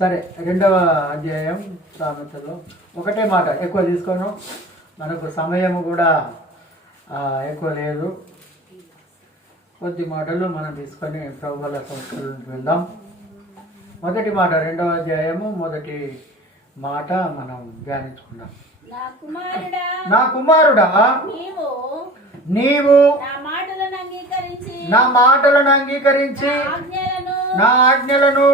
సరే, 2వ అధ్యాయం సామెతలో ఒకటే మాట, ఎక్కువ తీసుకోను, మనకు సమయము కూడా ఎక్కువ లేదు. కొద్ది మాటలు మనం తీసుకొని ప్రభువుల సంస్కృతికి వెళ్దాం. మొదటి మాట, 2వ అధ్యాయము మొదటి మాట మనం ధ్యానించుకుందాం. నా కుమారుడా, నీవు నా మాటలను అంగీకరించి నా ఆజ్ఞలను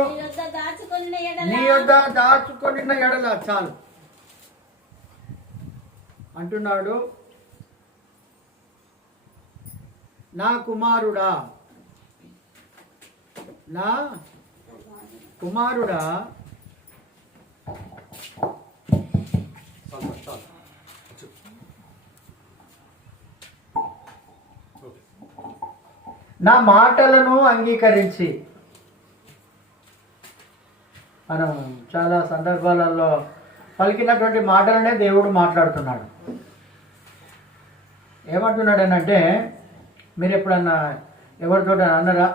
నీ యొద్ద దాచుకొనిన ఎడల. చాలు అంటున్నాడు. నా కుమారుడా, నా కుమారుడా, నా మాటలను అంగీకరించి. మనం చాలా సందర్భాలలో పలికినటువంటి మాటలనే దేవుడు మాట్లాడుతున్నాడు. ఏమంటున్నాడనంటే, మీరు ఎప్పుడన్నా ఎవరితో అన్నరా,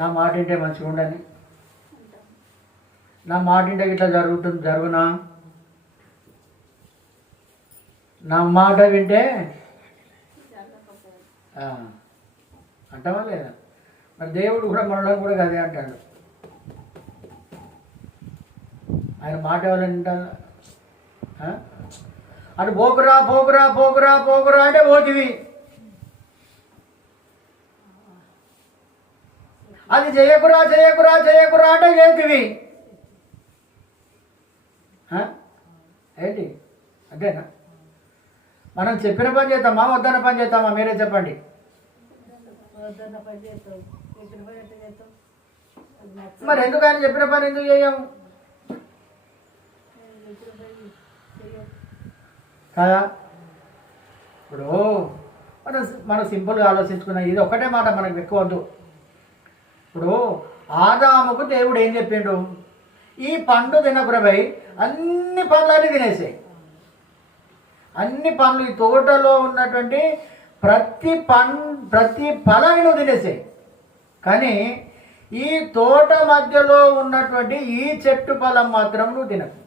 నా మాట వింటే మంచిగా ఉండని, నా మాట వింటే ఇట్లా జరుగునా, నా మాట వింటే అంటావా లేదా? మరి దేవుడు కూడా మనలో కూడా అదే అంటాడు. ఆయన మాట ఎవరైనా వింటారు? అటు పోకురా పోకురా పోకురా పోకురా అంటే పోతివి, అది చేయకురా చేయకురా చేయకురా అంటే చేతివి. ఏంటి అంతేనా? మనం చెప్పిన పని చేద్దామా, వద్దన్న పని చేద్దామా? మీరే చెప్పండి. మరి ఎందుకు ఆయన చెప్పిన పని ఎందుకు చేయము కదా? ఇప్పుడు మనం సింపుల్గా ఆలోచించుకున్నాం. ఇది ఒకటే మాట మనకు ఎక్కువ వద్దు. ఇప్పుడు ఆదాముకు దేవుడు ఏం చెప్పిండు? ఈ పండు తినకురబై అన్ని పండ్లన్నీ తినేసాయి. అన్ని పండ్లు, ఈ తోటలో ఉన్నటువంటి ప్రతి ఫలాన్ని నువ్వు తినేసాయి. కానీ ఈ తోట మధ్యలో ఉన్నటువంటి ఈ చెట్టు ఫలం మాత్రం నువ్వు తినకు.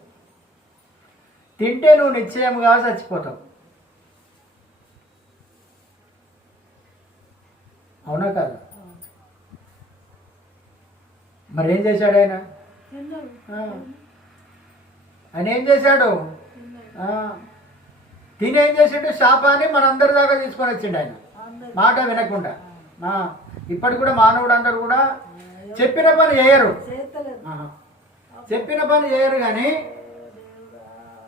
తింటే నువ్వు నిశ్చయంగా చచ్చిపోతావు. అవునా కాదు? మరి ఏం చేశాడు ఆయన? ఆయన ఏం చేశాడు? తిని ఏం చేసిండు? శాపాన్ని మనందరి దాకా తీసుకొని వచ్చిండు ఆయన, మాట వినకుండా. ఇప్పటికి కూడా మానవుడు అందరు కూడా చెప్పిన పని చేయరు, చెప్పిన పని చేయరు, కానీ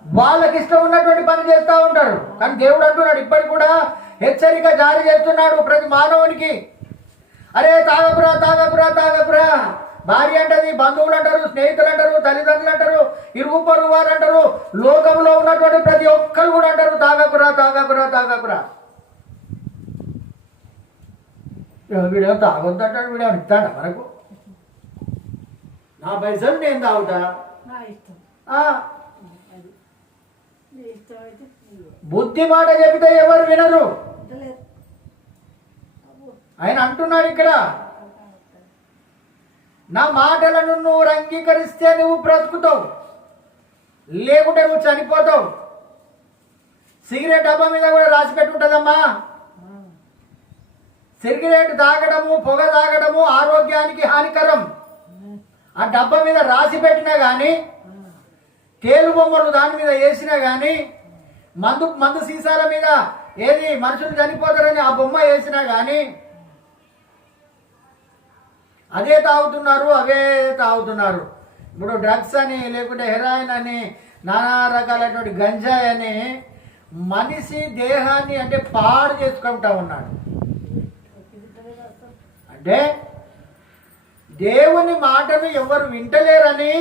వాళ్ళకి ఇష్టం ఉన్నటువంటి పని చేస్తూ ఉంటారు. కానీ దేవుడు అంటున్నాడు, ఇప్పటికి కూడా హెచ్చరిక జారీ చేస్తున్నాడు ప్రతి మానవునికి. అరే తాగకురా తాగకురా తాగకురా. భార్య అంటది, బంధువులు అంటారు, స్నేహితులు అంటారు, తల్లిదండ్రులు అంటారు, ఇరుగు పొరుగు వారు అంటారు, లోకంలో ఉన్నటువంటి ప్రతి ఒక్కరు కూడా అంటారు తాగకురా తాగకురా తాగకురా. వీడేమో తాగొద్దంటాడు, వీడేమో ఇస్తాడా మనకు? నా పైసలు నేను తాగుతా. బుద్ధి మాట చెబితే ఎవరు వినరు. ఆయన అంటున్నాడు ఇక్కడ, నా మాటలను నువ్వు అంగీకరిస్తే నువ్వు బ్రతుకుతావు, లేకుంటే నువ్వు చనిపోతావు. సిగరెట్ డబ్బా మీద కూడా రాసి పెట్టుంటుందమ్మా, సిగరెట్ తాగడము, పొగ తాగడము ఆరోగ్యానికి హానికరం. ఆ డబ్బా మీద రాసి పెట్టినా కానీ, తేలు బొమ్మలు దాని మీద వేసినా కానీ, మందు సీసాల మీద ఏది మనుషులు చనిపోతారని ఆ బొమ్మ వేసినా కానీ అదే తాగుతున్నారు, అవే తాగుతున్నారు. ఇప్పుడు డ్రగ్స్ అని, లేకుంటే హెరాయిన్ అని, నానా రకాలైనటువంటి గంజాయి అని మనిషి దేహాన్ని అంటే పాడు చేసుకుంటా ఉన్నాడు. అంటే దేవుని మాటను ఎవరు వింటలేరని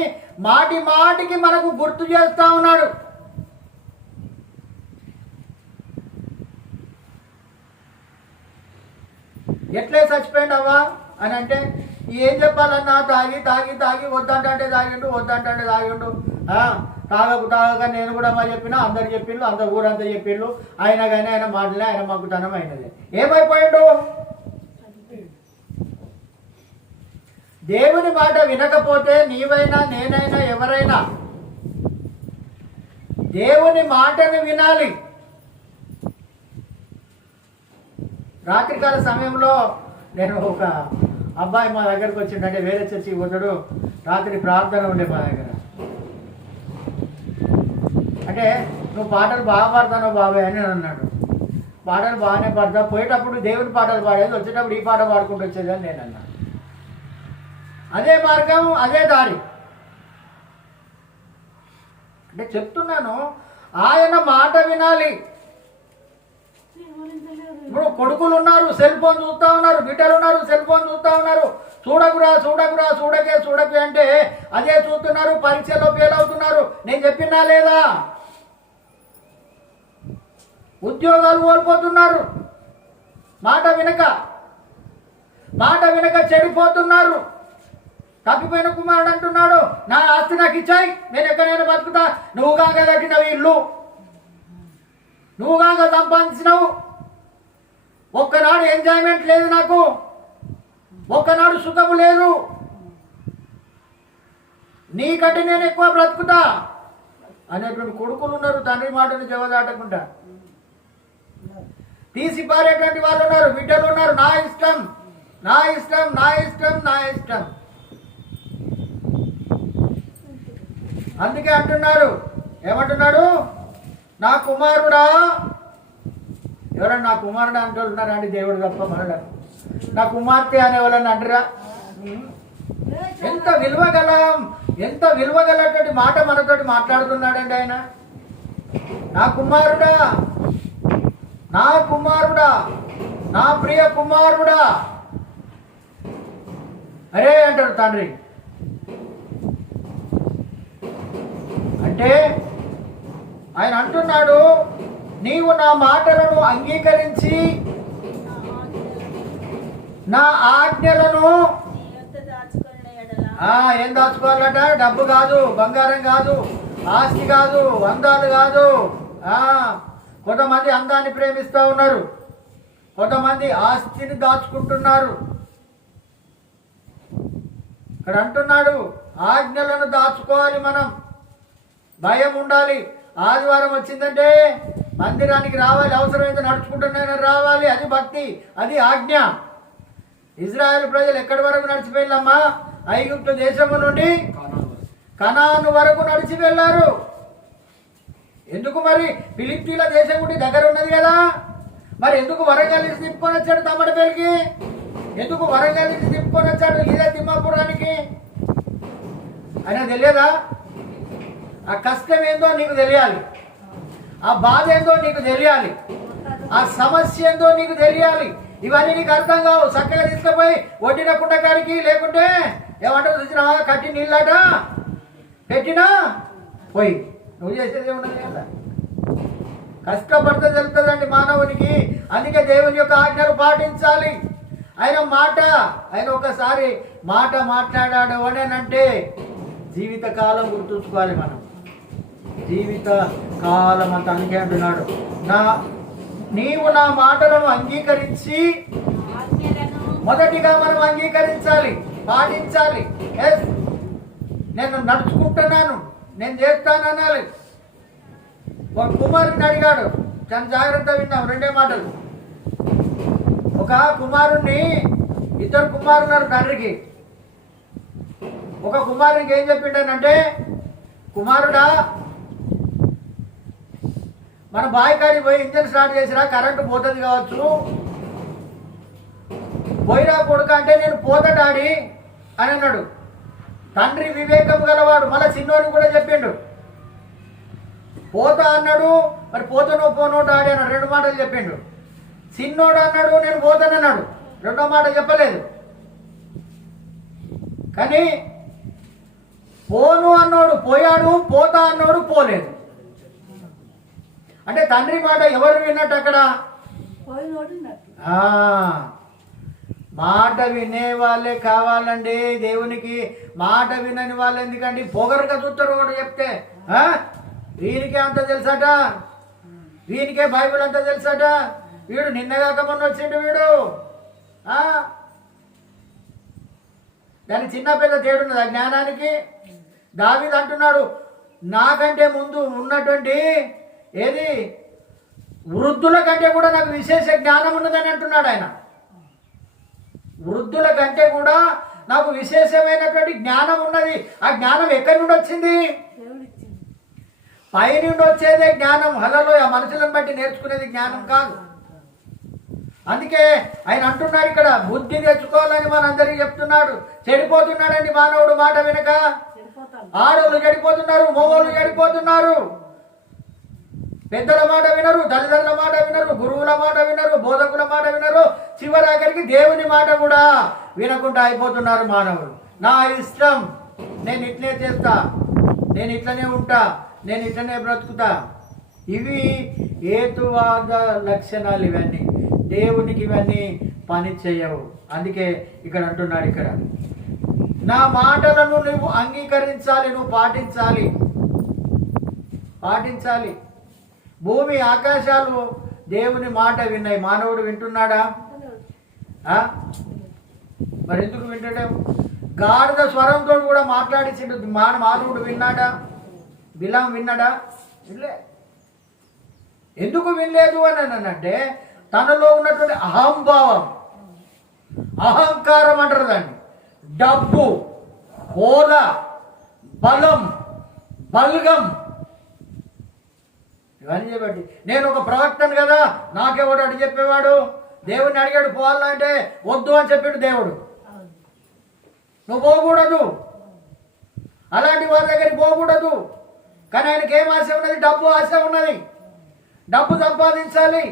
మాటి మాటికి మనకు గుర్తు చేస్తా ఉన్నాడు. ఎట్లే చచ్చిపోయిండవా అని అంటే ఏం చెప్పాలన్నా, తాగి తాగి తాగి వద్దంటే తాగిండు, వద్దంటే తాగిండు. తాగక నేను కూడా మా చెప్పినా, అందరు చెప్పిండు, అందరు ఊరంతా చెప్పిండు. అయినా కానీ ఆయన మాటలే, ఆయన మగ్గుతనం అయినది. ఏమైపోయిండు? దేవుని మాట వినకపోతే నీవైనా నేనైనా ఎవరైనా దేవుని మాటను వినాలి. రాత్రికాల సమయంలో నేను ఒక అబ్బాయి మా దగ్గరకు వచ్చిండంటే వేరే చర్చికి పోతాడు. రాత్రి ప్రార్థన ఉండే మా దగ్గర. అంటే నువ్వు పాటలు బాగా పాడతావు బాబాయ్ అని అన్నాడు. పాటలు బాగానే పాడతా, పోయేటప్పుడు దేవుని పాటలు పాడేది, వచ్చేటప్పుడు ఈ పాట పాడుకుంటూ వచ్చేది అని నేను అన్నాను. అదే మార్గం, అదే దారి. అంటే చెప్తున్నాను, ఆయన మాట వినాలి. ఇప్పుడు కొడుకులు ఉన్నారు, సెల్ ఫోన్ చూస్తూ ఉన్నారు, బిడ్డలు ఉన్నారు, సెల్ ఫోన్ చూస్తూ ఉన్నారు. చూడకురా చూడకురా చూడకే అంటే అదే చూస్తున్నారు, పరీక్షలో ఫెయిల్ అవుతున్నారు. నేను చెప్పినా లేదా? ఉద్యోగాలు కోల్పోతున్నారు, మాట వినక చెడిపోతున్నారు. తప్పిపోయిన కుమారుడు అంటున్నాడు, నా ఆస్తి నాకు ఇచ్చాయి, నేను ఎక్కడైనా బతుకుతా. నువ్వుగాక కట్టినవి ఇల్లు, నువ్వుగాక సంపాదించినవు. ఒక్కనాడు ఎంజాయ్మెంట్ లేదు నాకు, ఒక్కనాడు సుఖము లేదు. నీకంటే నేను ఎక్కువ బ్రతుకుతా అనేటువంటి కొడుకులు ఉన్నారు. తండ్రి మాటను జవదాటకుండా తీసి పారేటువంటి వాళ్ళు ఉన్నారు, బిడ్డలు ఉన్నారు. నా ఇష్టం నా ఇష్టం నా ఇష్టం నా ఇష్టం. అందుకే అంటున్నాడు, ఏమంటున్నాడు? నా కుమారుడా. ఎవరన్నా నా కుమారుడు అంటే ఉన్నారా అండి? దేవుడు తప్ప మనడా? నా కుమార్తె అనే వాళ్ళని అంటారా? ఎంత విలువగలటువంటి మాట మనతోటి మాట్లాడుతున్నాడండి ఆయన. నా కుమారుడా, నా కుమారుడా, నా ప్రియ కుమారుడా అరే అంటాడు తండ్రి. అంటే ఆయన అంటున్నాడు, నీవు నా మాటలను అంగీకరించి నా ఆజ్ఞలను ఏం దాచుకోవాలట? డబ్బు కాదు, బంగారం కాదు, ఆస్తి కాదు, అందాలు కాదు. కొంతమంది అందాన్ని ప్రేమిస్తూ ఉన్నారు, కొంతమంది ఆస్తిని దాచుకుంటున్నారు. ఇక్కడ అంటున్నాడు, ఆజ్ఞలను దాచుకోవాలి మనం. భయం ఉండాలి. ఆదివారం వచ్చిందంటే మందిరానికి రావాలి, అవసరమైతే నడుచుకుంటున్నా రావాలి. అది భక్తి, అది ఆజ్ఞ. ఇజ్రాయెల్ ప్రజలు ఎక్కడి వరకు నడిచి వెళ్ళమ్మా? ఐగుప్తు దేశము నుండి కనాను వరకు నడిచి వెళ్ళారు. ఎందుకు మరి? ఫిలిప్పీల దేశం నుండి దగ్గర ఉన్నది కదా. మరి ఎందుకు వరంగల్ నుంచి తిప్పుకొని వచ్చాడు తమ్మడపల్లికి? ఎందుకు వరంగల్ నుంచి తిప్పుకొని వచ్చాడు ఇదే తిమ్మాపురానికి? అయినా తెలియదా? ఆ కష్టం ఏందో నీకు తెలియాలి, ఆ బాధ ఏందో నీకు తెలియాలి, ఆ సమస్య ఏందో నీకు తెలియాలి. ఇవన్నీ నీకు అర్థం కావు. చక్కగా తీసుకుపోయి వడ్డిన కుండకాడికి, లేకుంటే ఏమంటారు చూసినావా, కట్టి నీళ్ళట పెట్టినా పోయి నువ్వు చేసేది ఏమున్నది కదా. కష్టపడితే తెలుస్తుందండి మానవునికి. అందుకే దేవుని యొక్క ఆజ్ఞలు పాటించాలి. ఆయన ఒకసారి మాట మాట్లాడాడు అనేనంటే జీవితకాలం గుర్తుంచుకోవాలి మనం. జీవితకాలం అంత. అందుకే అంటున్నాడు, నీవు నా మాటలను అంగీకరించి, మొదటిగా మనం అంగీకరించాలి, పాటించాలి. ఎస్, నేను నడుచుకుంటున్నాను, నేను చేస్తాననాలి. ఒక కుమారుడిని అడిగాడు, చాలా జాగ్రత్త విన్నాం. రెండే మాటలు. ఒక కుమారుణ్ణి, ఇద్దరు కుమారున్నారు తండ్రికి. ఒక కుమారునికి ఏం చెప్పిండానంటే, కుమారుడా, మన బావి కాడికి పోయి ఇంజన్ స్టార్ట్ చేసిరా, కరెంటు పోతుంది కావచ్చు, పోయిరా కొడుక అంటే, నేను పోతా డాడీ అని అన్నాడు. తండ్రి వివేకం గలవాడు. మళ్ళీ చిన్నోడిని కూడా చెప్పిండు, పోతా అన్నాడు. మరి పోతానో పోనో డాడీ అన్నాడు. రెండు మాటలు చెప్పిండు. చిన్నోడు అన్నాడు, నేను పోతానన్నాడు. రెండో మాట చెప్పలేదు. కానీ పోను అన్నాడు పోయాడు, పోతా అన్నాడు పోలేదు. అంటే తండ్రి మాట ఎవరు విన్నట్టు అక్కడ? మాట వినే వాళ్ళే కావాలండి దేవునికి. మాట వినని వాళ్ళు ఎందుకండి? పొగరుగా చూస్తారు. ఒకటి చెప్తే వీనికే అంత తెలుసట, వీనికే బైబిల్ అంతా తెలుసట, వీడు నిన్నగాక మొన్న వచ్చిండు, వీడు దాని చిన్న పెద్ద తేడా ఉన్నది ఆ జ్ఞానానికి. దావీదు అంటున్నాడు, నాకంటే ముందు ఉన్నటువంటి ఏది వృద్ధుల కంటే కూడా నాకు విశేష జ్ఞానం ఉన్నదని అంటున్నాడు ఆయన. వృద్ధుల కంటే కూడా నాకు విశేషమైనటువంటి జ్ఞానం ఉన్నది. ఆ జ్ఞానం ఎక్కడి నుండి వచ్చింది? పై నుండి వచ్చేదే జ్ఞానం. హలలో ఆ మనుషులను బట్టి నేర్చుకునేది జ్ఞానం కాదు. అందుకే ఆయన అంటున్నాడు ఇక్కడ, బుద్ధి తెచ్చుకోవాలని మనందరికీ చెప్తున్నాడు. చెడిపోతున్నాడండి మానవుడు మాట వినక. ఆడోళ్ళు చెడిపోతున్నారు, మగోళ్ళు చెడిపోతున్నారు. పెద్దల మాట వినరు, తల్లిదండ్రుల మాట వినరు, గురువుల మాట వినరు, బోధకుల మాట వినరు, చివరాఖరికి దేవుని మాట కూడా వినకుండా అయిపోతున్నారు మానవులు. నా ఇష్టం, నేను ఇట్లనే చేస్తా, నేను ఇట్లనే ఉంటా, నేను ఇట్లనే బ్రతుకుతా. ఇవి హేతువాద లక్షణాలు. ఇవన్నీ దేవునికి ఇవన్నీ పని చేయవు. అందుకే ఇక్కడ అంటున్నాడు, ఇక్కడ నా మాటలను నువ్వు అంగీకరించాలి, నువ్వు పాటించాలి. పాటించాలి. భూమి ఆకాశాలు దేవుని మాట విన్నాయి. మానవుడు వింటున్నాడా? మరి ఎందుకు వింటడం? గాడిద స్వరంతో కూడా మాట్లాడించిండు. మానవుడు విన్నాడా? బిలాం విన్నాడా? వినలే. ఎందుకు వినలేదు అని అంటే తనలో ఉన్నటువంటి అహంభావం, అహంకారం అంటారు దాన్ని. డబ్బు, హోదా, బలం, బల్గం, ఇవన్నీ చెప్పండి. నేను ఒక ప్రవక్తను కదా, నాకెవడు అడిగి చెప్పేవాడు? దేవుడిని అడిగాడు పోవాలంటే వద్దు అని చెప్పాడు దేవుడు. నువ్వు పోకూడదు, అలాంటి వారి దగ్గరికి పోకూడదు. కానీ ఆయనకి ఏం ఆశ ఉన్నది? డబ్బు ఆశ ఉన్నది. డబ్బు సంపాదించాలి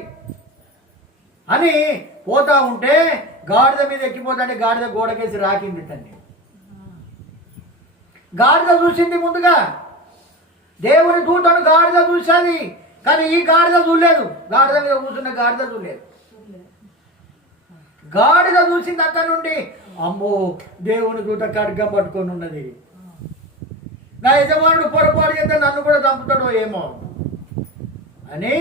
అని పోతా ఉంటే గాడిద మీద ఎక్కిపోతాంటే గాడిద గోడకేసి రాకింది తండ్రి. గాడిద చూసింది ముందుగా, దేవుని దూతను గాడిద చూశాది. కానీ ఈ గాడిద చూడలేదు. గాడిద మీద కూర్చున్న గాడిద చూడలేదు. గాడిద చూసింది అక్కడి నుండి, అమ్మో దేవుని దూత ఖడ్గం పట్టుకొని ఉన్నది, నా యజమానుడు పొరపాటు చేస్తే నన్ను కూడా చంపుతాడో ఏమో అని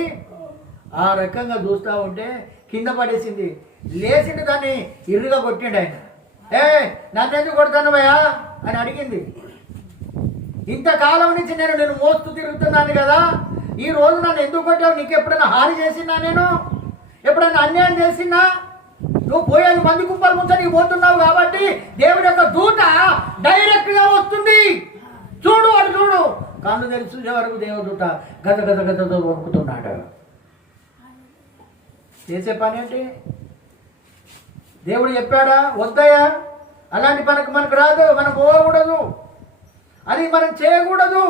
ఆ రకంగా చూస్తూ ఉంటే కింద పడేసింది. లేచింది, దాన్ని ఇరుగా కొట్టిండు ఆయన. నన్ను ఎందుకు కొడతానవయ్యా అని అడిగింది. ఇంతకాలం నుంచి నేను మోస్తూ తిరుగుతున్నాను కదా, ఈ రోజు నన్ను ఎందుకు కొట్టావు? నీకు ఎప్పుడైనా హాని చేసినా? నేను ఎప్పుడైనా అన్యాయం చేసినా? నువ్వు పోయేది మంది కుప్పలు ముంచడానికి పోతున్నావు కాబట్టి దేవుడి యొక్క దూత డైరెక్ట్ గా వస్తుంది. చూడు, అటు చూడు. కళ్ళు తెరిచి చూసే వరకు దేవదూత గత గత గతతో వణుకుతున్నాడు. చేసే పని ఏంటి? దేవుడు చెప్పాడా? వద్దయ్యా, అలాంటి పనికి మనకు రాదు, మనం పోకూడదు, అది మనం చేయకూడదు.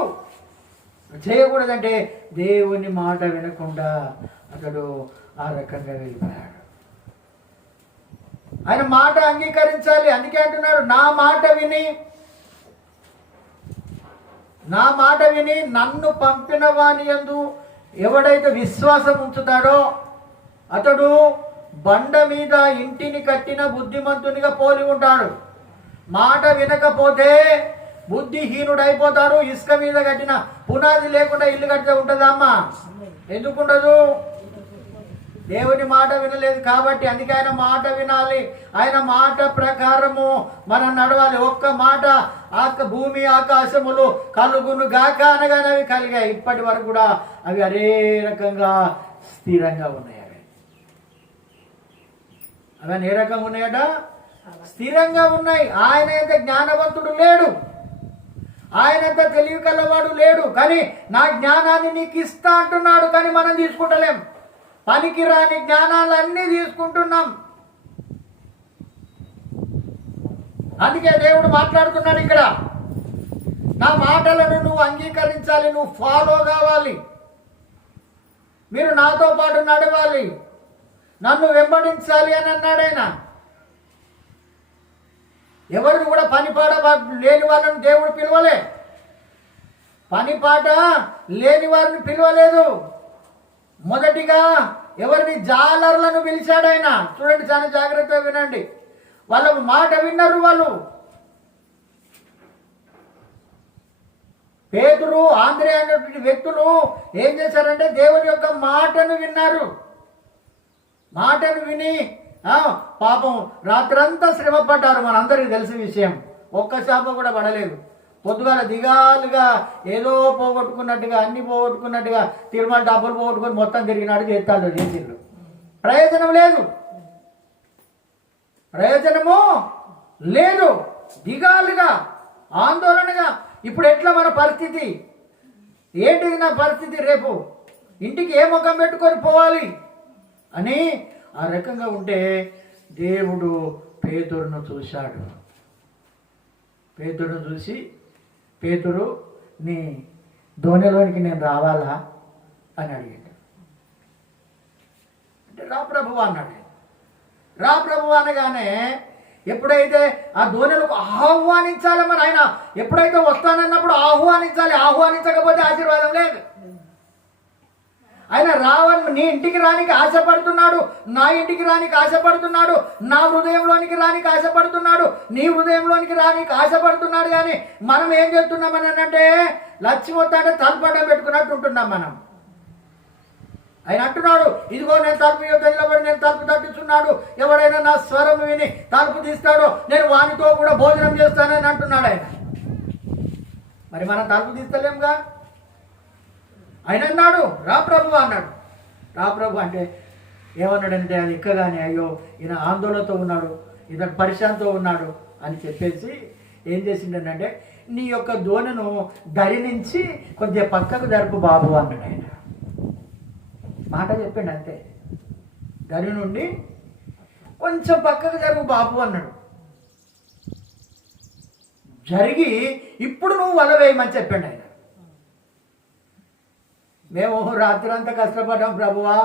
చేయకూడదంటే దేవుని మాట వినకుండా అతడు ఆ రకంగా వెళ్ళిపోయాడు. ఆయన మాట అంగీకరించాలి. అందుకే అంటున్నాడు, నా మాట విని నన్ను పంపిన వాని యందు ఎవడైతే విశ్వాసం ఉంచుతాడో అతడు బండ మీద ఇంటిని కట్టిన బుద్ధిమంతునిగా పోలి ఉంటాడు. మాట వినకపోతే బుద్ధిహీనుడైపోతాడు. ఇసుక మీద కట్టిన పునాది లేకుండా ఇల్లు కట్టితే ఉంటుందా అమ్మా? ఎందుకుండదు? దేవుని మాట వినలేదు కాబట్టి. అందుకే ఆయన మాట వినాలి. ఆయన మాట ప్రకారము మనం నడవాలి. ఒక్క మాట, భూమి ఆకాశములు కలుగును గాక అనగానే అవి కలిగాయి. ఇప్పటి వరకు కూడా అవి అదే రకంగా స్థిరంగా ఉన్నాయి. అవి ఏ రకంగా ఉన్నాయట? స్థిరంగా ఉన్నాయి. ఆయన ఎంత జ్ఞానవంతుడు లేడు, ఆయనంత తెలివి కలవాడు లేడు. కానీ నా జ్ఞానాన్ని నీకు ఇస్తా అంటున్నాడు. కానీ మనం తీసుకుంటలేం. పనికి రాని జ్ఞానాలన్నీ తీసుకుంటున్నాం. అందుకే దేవుడు మాట్లాడుతున్నాడు ఇక్కడ, నా మాటలను నువ్వు అంగీకరించాలి, నువ్వు ఫాలో కావాలి, మీరు నాతో పాటు నడవాలి, నన్ను వెంబడించాలి అని అన్నాడు ఆయన. ఎవరిని కూడా పనిపాట లేని వాళ్ళని దేవుడు పిలవలే. పనిపాట లేని వారిని పిలవలేదు. మొదటిగా ఎవరిని? జాలర్లను పిలిచాడు ఆయన. చూడండి, చాలా జాగ్రత్తగా వినండి. వాళ్ళ మాట విన్నారు. వాళ్ళు పేతురు, ఆంద్రే అనేటువంటి వ్యక్తులు ఏం చేశారంటే దేవుని యొక్క మాటను విన్నారు. మాటను విని పాపం రాత్రంతా శ్రమ పడ్డారు. మనందరికీ తెలిసిన విషయం. ఒక్క చేప కూడా పడలేదు. పొద్దుగాల దిగాలుగా ఏదో పోగొట్టుకున్నట్టుగా, అన్ని పోగొట్టుకున్నట్టుగా, తిరుమల డబ్బులు పోగొట్టుకొని మొత్తం తిరిగినాడు చేస్తాడు చేసిండు. ప్రయోజనం లేదు, ప్రయోజనము లేదు. దిగాలుగా, ఆందోళనగా, ఇప్పుడు ఎట్లా మన పరిస్థితి ఏంటిది? నా పరిస్థితి రేపు ఇంటికి ఏ ముఖం పెట్టుకొని పోవాలి అని ఆ రకంగా ఉంటే దేవుడు పేతురును చూశాడు. పేతురును చూసి, పేతురు నీ దోణిలోనికి నేను రావాలా అని అడిగాడు. అంటే రా ప్రభువా అన్నాడు. రా ప్రభువా అనగానే ఎప్పుడైతే ఆ దోణిలకు ఆహ్వానించాలి, మరి ఆయన ఎప్పుడైతే వస్తానన్నప్పుడు ఆహ్వానించాలి. ఆహ్వానించకపోతే ఆశీర్వాదం లేదు. ఆయన రావని నీ ఇంటికి రానికి ఆశపడుతున్నాడు, నా ఇంటికి రానికి ఆశపడుతున్నాడు, నా హృదయంలోనికి రానికి ఆశపడుతున్నాడు, నీ హృదయంలోనికి రానికి ఆశపడుతున్నాడు. కానీ మనం ఏం చేస్తున్నామని అంటే లక్ష్యం వస్తాంటే తలుపడం పెట్టుకున్నట్టు ఉంటున్నాం మనం. ఆయన అంటున్నాడు, ఇదిగో నేను తలుపు యొద్ద నిలబడి నేను తలుపు తట్టుచున్నాడు, ఎవడైనా నా స్వరం విని తలుపు తీస్తాడో నేను వానితో కూడా భోజనం చేస్తానని అంటున్నాడు ఆయన. మరి మనం తలుపు తీస్తలేముగా. ఆయన అన్నాడు రా ప్రభు అన్నాడు. రా ప్రభు అంటే ఏమన్నాడంటే అది ఎక్కగానే అయ్యో ఈయన ఆందోళనతో ఉన్నాడు, ఇతను పరిశాంతో ఉన్నాడు అని చెప్పేసి ఏం చేసిండనంటే నీ యొక్క దోణను దరి నుంచి కొద్దిగా పక్కకు జరుపు బాబు అన్నాడు. ఆయన మాట చెప్పండి అంతే. దరి నుండి కొంచెం పక్కకు జరుపు బాబు అన్నాడు. జరిగి ఇప్పుడు నువ్వు వల వేయమని చెప్పండి ఆయన. మేము రాత్రి అంతా కష్టపడ్డాం ప్రభువా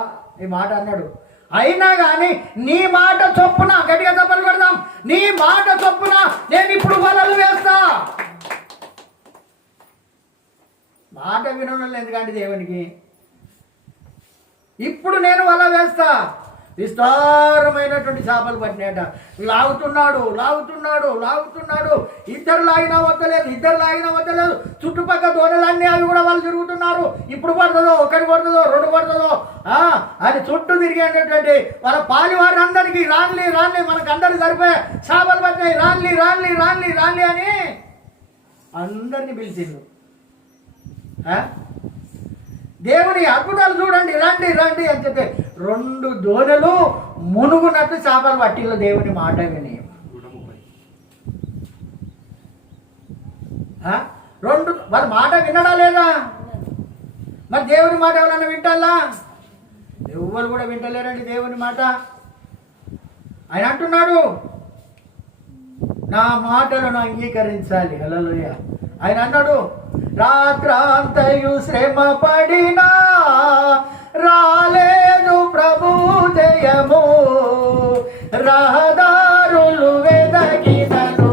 ఈ మాట అన్నాడు. అయినా కానీ నీ మాట చొప్పున, గట్టిగా తప్పలు పెడదాం, నీ మాట చొప్పున నేను ఇప్పుడు వలలు వేస్తా. మాట వినడం ఎందుకంటే దేవునికి ఇప్పుడు నేను వల వేస్తా. విస్తారమైనటువంటి చేపలు పట్టినాయట. లాగుతున్నాడు లాగుతున్నాడు లాగుతున్నాడు. ఇద్దరు లాగినా వద్దలేదు, ఇద్దరు లాగినా వద్దలేదు. చుట్టుపక్కల దోణలన్నీ అవి కూడా వాళ్ళు తిరుగుతున్నారు. ఇప్పుడు పడుతుందో, ఒకటి పడుతుందో, రెండు పడుతుందో అది చుట్టూ తిరిగేటటువంటి వాళ్ళ పాలివారి అందరికీ రాన్లీ రాన్లీ మనకు అందరికి సరిపోయే చేపలు పట్టినాయి, రాన్లీ రాన్లీ రాన్లీ రాన్లీ అని అందరినీ పిలిచిండు. దేవుని అద్భుతాలు చూడండి, రండి రండి అని చెప్పి 2 దోణలు మునుగునట్టు చేపలు పట్టిల్లో దేవుని మాట విని. 2 వాళ్ళ మాట వినడా లేదా? మరి దేవుని మాట ఎవరన్నా వింటాలా? ఎవరు కూడా వింటలేరండి దేవుని మాట. ఆయన అంటున్నాడు నా మాటలను అంగీకరించాలి. హల్లెలూయా. ఆయన అన్నాడు రాత్రాంతయు శ్రమ పడినా రాలేదు ప్రభు జయము, రహదారులు వెదకినను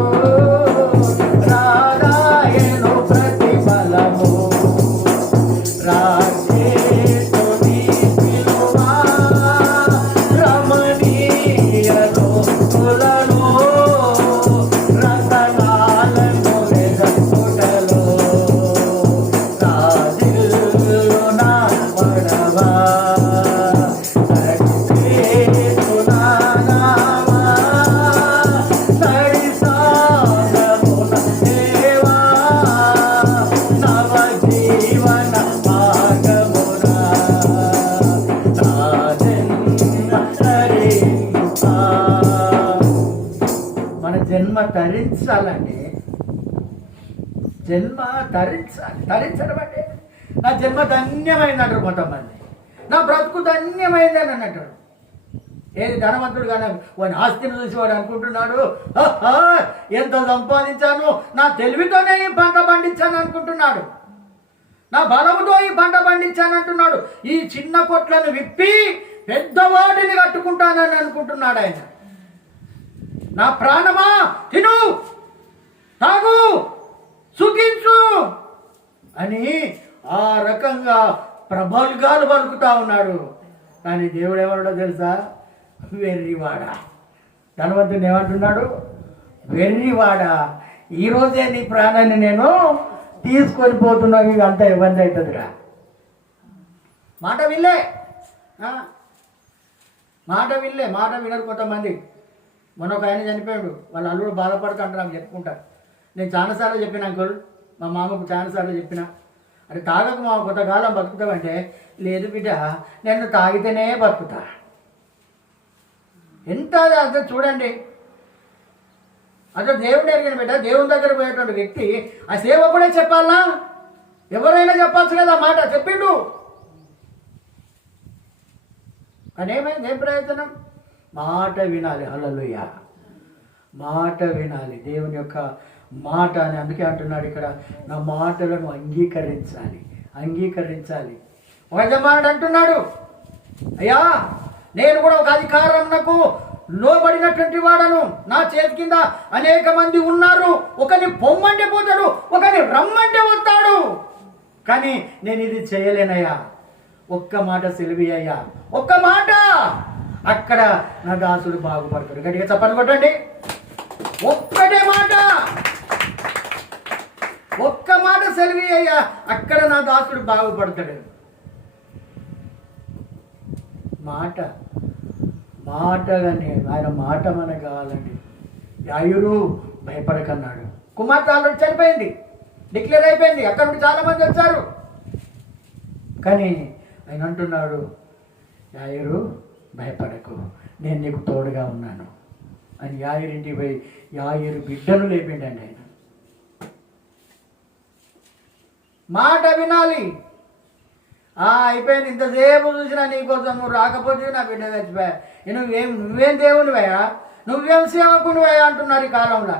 రాదాయను ప్రతిఫలము, రాజేతుని పిలువా రమణీయను కులను రతనాలను వెదకుటలో జన్మ తరించాలండి. జన్మ తరించాలి. తరించడం అంటే నా జన్మ ధన్యమైంది అంటారు కొంతమంది, నా బ్రతుకు ధన్యమైంది అని అంటారు. ఏది ధనవంతుడు కానీ వాడి ఆస్తిని చూసి వాడు అనుకుంటున్నాడు ఎంత సంపాదించాను, నా తెలివితోనే ఈ పంట పండించాను అనుకుంటున్నాడు, నా బలముతో ఈ పంట పండించాను అంటున్నాడు. ఈ చిన్న కొట్లను విప్పి పెద్దవాటిని కట్టుకుంటానని అనుకుంటున్నాడు ఆయన. నా ప్రాణమా తిను తాగు సుఖించు అని ఆ రకంగా ప్రబల్గాలు పలుకుతా ఉన్నాడు. కానీ దేవుడు ఏమన్నాడో తెలుసా? వెర్రివాడా. ధనవంతుని ఏమంటున్నాడు? వెర్రివాడా, ఈరోజే నీ ప్రాణాన్ని నేను తీసుకొని పోతున్నాను, ఇక అంత ఇబ్బంది అవుతుందిరా. మాట వినలే, మాట వినలే, మాట వినరు కొంతమంది. మొన్న ఒక ఆయన చనిపోయాడు, వాళ్ళ అల్లుడు బాధపడుతుంటారు, నాకు చెప్పుకుంటారు. నేను చాలాసార్లు చెప్పిన అంకుల్, మా మామకు చాలాసార్లు చెప్పిన, అరే తాగక మా కొంతకాలం బతుకుతావంటే, లేదు బిడ్డ నేను తాగితేనే బతుకుతా. ఎంత అదే చూడండి, అసలు దేవుడు ఎరిగిన బిడ్డ, దేవుని దగ్గర పోయేటువంటి వ్యక్తి ఆ సేవకుడే చెప్పాలా? ఎవరైనా చెప్పాల్సి కదా మాట, చెప్పిండు. కానీ ఏమైంది? ఏం ప్రయోజనం? మాట వినాలి. హల్లెలూయా, మాట వినాలి, దేవుని యొక్క మాట అని అందుకే అంటున్నాడు ఇక్కడ, నా మాటలను అంగీకరించాలి, అంగీకరించాలి. ఒక యజమానుడు అంటున్నాడు, అయ్యా నేను కూడా ఒక అధికారంకు లోబడినటువంటి వాడను, నా చేతి కింద అనేక మంది ఉన్నారు, ఒకరిని పొమ్మంటే పోతాడు, ఒకరిని రమ్మంటే వస్తాడు, కానీ నేను ఇది చేయలేనయ్యా, ఒక్క మాట సెలవి అయ్యా, ఒక్క మాట, అక్కడ నా దాసుడు బాగుపడతాడు. గట్టిగా చప్పట్లు కొట్టండి. ఒక్కటే మాట, ఒక్క మాట సెలవి అయ్యా, అక్కడ నా దాసుడు బాగుపడతాడు. మాట మాటగానే ఆయన మాట మనకు కావాలండి. యాయురు భయపడకన్నాడు. కుమార్తె ఆల్రెడీ చనిపోయింది, డిక్లేర్ అయిపోయింది, అక్కడ నుండి చాలామంది వచ్చారు, కానీ ఆయన అంటున్నాడు, యాయురు భయపడకు, నేను నీకు తోడుగా ఉన్నాను అని యాయురింటికి పోయి యాయురు బిడ్డను లేపిండండి ఆయన. మాట వినాలి. అయిపోయింది, ఇంతసేపు చూసినా నీకోసం, నువ్వు రాకపోతే నా బిడ్డ చచ్చిపోయా, నువ్వేం దేవునివయ్యా, నువ్వేం సేవకునివయ్యా అంటున్నారు ఈ కాలంలో.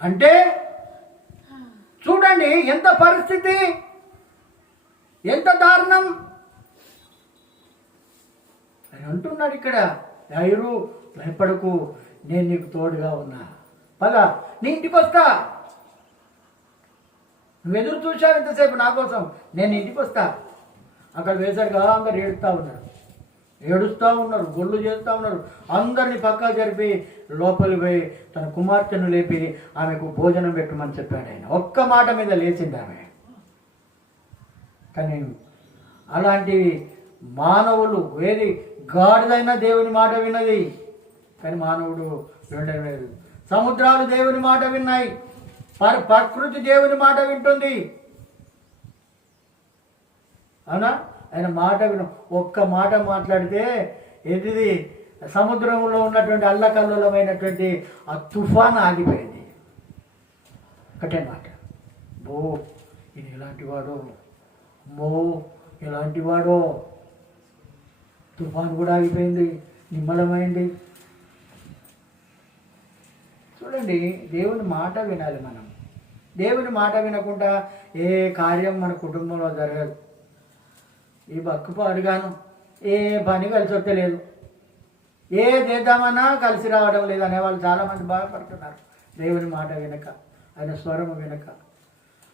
అంటే చూడండి ఎంత పరిస్థితి, ఎంత దారుణం అని అంటున్నాడు ఇక్కడ. యాయురు భయపడకు, నేను నీకు తోడుగా ఉన్నా, పదా నీ ఇంటికి వస్తా, నువ్వు ఎదురు చూశావు ఇంతసేపు నా కోసం, నేను ఇంటికి వస్తా. అక్కడ వేసరిగా అందరు ఏడుస్తూ ఉన్నారు, గొల్లు చేస్తూ ఉన్నారు. అందరినీ పక్కా జరిపి లోపలికి పోయి తన కుమార్తెను లేపి ఆమెకు భోజనం పెట్టమని చెప్పాడు ఆయన. ఒక్క మాట మీద లేచింది ఆమె. కానీ అలాంటివి మానవులు, ఏది గాడిదైనా దేవుని మాట విన్నది, కానీ మానవుడు వినలేదు. సముద్రాలు దేవుని మాట విన్నాయి, ప్రకృతి దేవుని మాట వింటుంది, అవునా? ఆయన మాట విను. ఒక్క మాట మాట్లాడితే ఏది సముద్రంలో ఉన్నటువంటి అల్లకల్లోలమైనటువంటి ఆ తుఫాను ఆగిపోయింది. ఒకటే మాట, బో ఇది ఎలాంటి వాడో, మో ఎలాంటి వాడో. తుఫాను కూడా ఆగిపోయింది, నిమ్మలమైంది. చూడండి, దేవుని మాట వినాలి మనం. దేవుని మాట వినకుండా ఏ కార్యం మన కుటుంబంలో జరగదు. ఈ బక్కుపు అడిగాను, ఏ పని కలిసి వస్తలేదు, ఏ చేద్దామన్నా కలిసి రావడం లేదు అనేవాళ్ళు చాలామంది బాధపడుతున్నారు. దేవుని మాట వినక, ఆయన స్వరము వినక,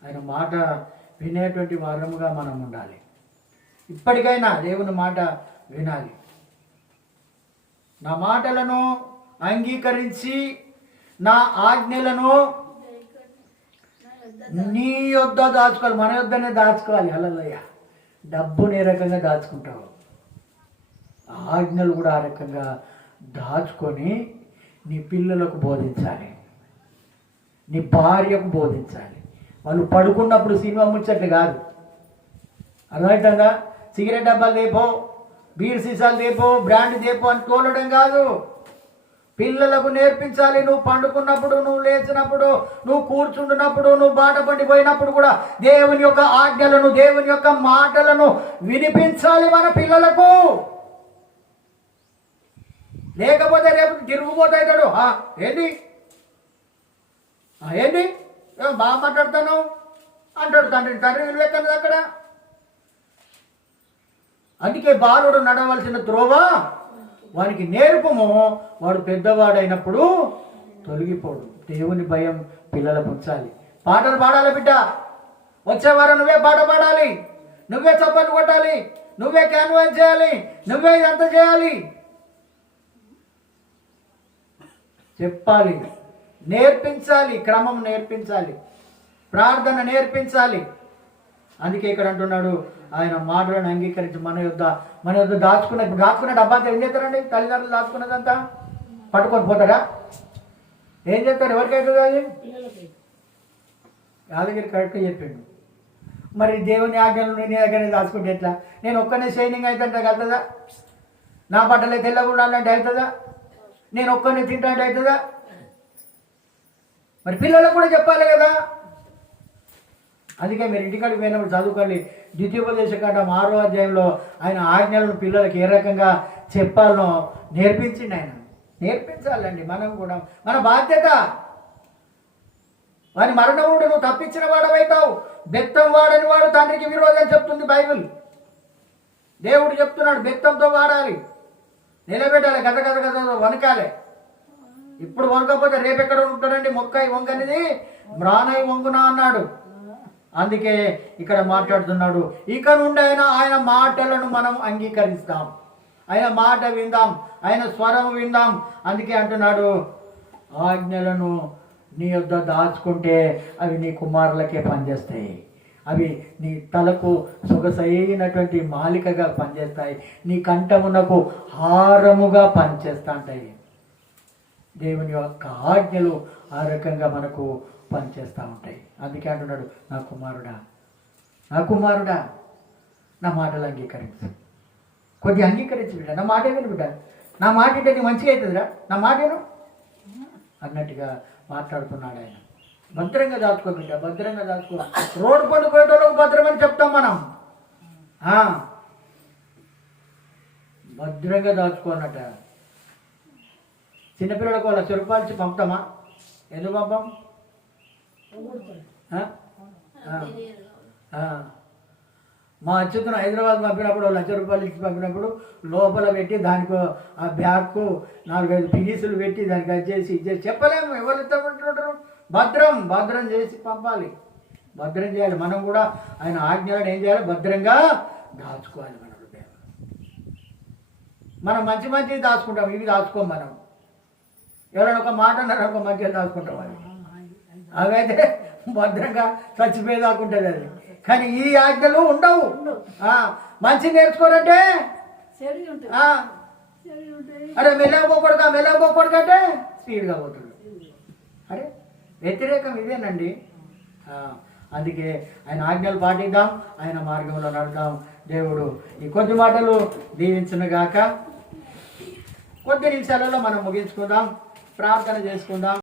ఆయన మాట వినేటువంటి వారముగా మనం ఉండాలి. ఇప్పటికైనా దేవుని మాట వినాలి. నా మాటలను అంగీకరించి నా ఆజ్ఞలను నీ యొద్ద దాచుకోవాలి, మన యొద్దనే దాచుకోవాలి. హల్లెలూయా. డబ్బుని ఏ రకంగా దాచుకుంటావు, ఆజ్ఞలు కూడా ఆ రకంగా దాచుకొని నీ పిల్లలకు బోధించాలి, నీ భార్యకు బోధించాలి. వాళ్ళు పడుకున్నప్పుడు సినిమా ముచ్చట్లు కాదు, అర్థమవుతుందా? సిగరెట్ డబ్బాలు దేపో, బీర్ సీసాలు దేపో, బ్రాండ్ దేపో అని తోలడం కాదు. పిల్లలకు నేర్పించాలి. నువ్వు పండుకున్నప్పుడు, నువ్వు లేచినప్పుడు, నువ్వు కూర్చుంటున్నప్పుడు, నువ్వు బాట పడిపోయినప్పుడు కూడా దేవుని యొక్క ఆజ్ఞలను, దేవుని యొక్క మాటలను వినిపించాలి మన పిల్లలకు. లేకపోతే రేపు తిరుగుపోతాడు. ఏంటి ఏంటి బాగా మాట్లాడతాను అంటాడు తండ్రి. తండ్రి విలువెత్తన్నది అక్కడ. అందుకే బాలుడు నడవలసిన త్రోవ వానికి నేర్పము, వాడు పెద్దవాడైనప్పుడు తొలగిపోడు. దేవుని భయం పిల్లలకు ఉంచాలి. పాటలు పాడాలి బిడ్డ. వచ్చేవారు నువ్వే పాట పాడాలి, నువ్వే చప్పట్లు కొట్టాలి, నువ్వే క్యాన్వాస్ చేయాలి, నువ్వే ఇదంతా చేయాలి. చెప్పాలి, నేర్పించాలి, క్రమం నేర్పించాలి, ప్రార్థన నేర్పించాలి. అందుకే ఇక్కడ అంటున్నాడు, ఆయన మాటలను అంగీకరించి మన యొద్ద దాచుకునే డబ్బాతో ఏం చేస్తారండి తల్లిదండ్రులు? దాచుకున్నదంతా పట్టుకొని పోతారా? ఏం చెప్తారు? ఎవరికి అవుతుంది అది? యాదగిరి కరెక్ట్గా చెప్పిండు. మరి దేవుని ఆజ్ఞలు నీ దగ్గర దాచుకుంటే ఎట్లా? నేను ఒక్కనే షైనింగ్ అవుతుంటే అవుతుందా? నా బట్టలే తెల్లకుండా అంటే అవుతుందా? నేను ఒక్కనే తింటా అంటే అవుతుందా? మరి పిల్లలకు కూడా చెప్పాలి కదా. అందుకే మీరు ఇంటికాడికి పోయినప్పుడు చదువుకోండి. ద్వితీయోపదేశకాండం 6వ అధ్యాయంలో ఆయన ఆజ్ఞలను పిల్లలకి ఏ రకంగా చెప్పాలనో నేర్పించింది. ఆయన నేర్పించాలండి. మనం కూడా మన బాధ్యత. వాని మరణముడు నువ్వు తప్పించిన వాడవైతావు. బెత్తం వాడని వాడు తండ్రికి విరోధం చెప్తుంది బైబిల్. దేవుడు చెప్తున్నాడు బెత్తంతో వాడాలి, నిలబెట్టాలి, గద గద గద వనకాలి. ఇప్పుడు వనకపోతే రేపెక్కడ ఉంటాడండి? మొక్కై వంగనిది మ్రానై వంగునా అన్నాడు. అందుకే ఇక్కడ మాట్లాడుతున్నాడు. ఇక నుండి ఆయన మాటలను మనం అంగీకరిస్తాం, ఆయన మాట విందాం, ఆయన స్వరం విందాం. అందుకే అంటున్నాడు ఆజ్ఞలను నీ యొద్ద దాచుకుంటే అవి నీ కుమారులకే పనిచేస్తాయి. అవి నీ తలకు సొగసైనటువంటి మాలికగా పనిచేస్తాయి, నీ కంఠమునకు హారముగా పనిచేస్తూ ఉంటాయి. దేవుని యొక్క ఆజ్ఞలు ఆ రకంగా మనకు పనిచేస్తూ ఉంటాయి. అందుకే అంటున్నాడు నా కుమారుడా, నా కుమారుడా, నా మాటలు అంగీకరించు. కొద్దిగా అంగీకరించు బిడ్డ, నా మాట విను బిడ్డ. నా మాట అంటే నీ మంచిగా అవుతుందిరా, నా మాటను అన్నట్టుగా మాట్లాడుతున్నాడు ఆయన. భద్రంగా దాచుకో బిడ్డ, భద్రంగా దాచుకో. రోడ్డు పండు పోయేటోళ్ళకు భద్రమని చెప్తాం మనం. భద్రంగా దాచుకో అన్నట్ట. చిన్నపిల్లలకు వాళ్ళ చెరుపాల్చి పంపుతామా? ఎందుకు పంపం? మా అచ్యుతను హైదరాబాద్ పంపినప్పుడు ₹1,00,000 ఇచ్చి పంపినప్పుడు లోపల పెట్టి దానికి ఆ బ్యాగ్కు 4-5 పినీసులు పెట్టి దానికి అది చేసి ఇచ్చేసి చెప్పలేము. ఎవరు ఇష్టపడుతుంటారు? భద్రం చేసి పంపాలి, భద్రం చేయాలి. మనం కూడా ఆయన ఆజ్ఞలను ఏం చేయాలి? భద్రంగా దాచుకోవాలి. మన హృదయం మనం మంచి దాచుకుంటాం, ఇవి దాచుకోం. మనం ఎవరైనా ఒక మాట అన్నారు ఒక మధ్య దాచుకుంటాం. అవి అయితే భద్రంగా చచ్చిపోయి దాకుంటుంది అది. కానీ ఈ ఆజ్ఞలు ఉండవు. మంచి నేర్చుకోరంటే అరే మెల్లకపోకూడదు అంటే స్పీడ్గా పోతుంది. అరే వ్యతిరేకం ఇదేనండి. అందుకే ఆయన ఆజ్ఞలు పాటిద్దాం, ఆయన మార్గంలో నడుద్దాం. దేవుడు ఈ కొద్ది మాటలు దీవించునుగాక. కొద్ది నిమిషాలలో మనం ముగించుకుందాం, ప్రార్థన చేసుకుందాం.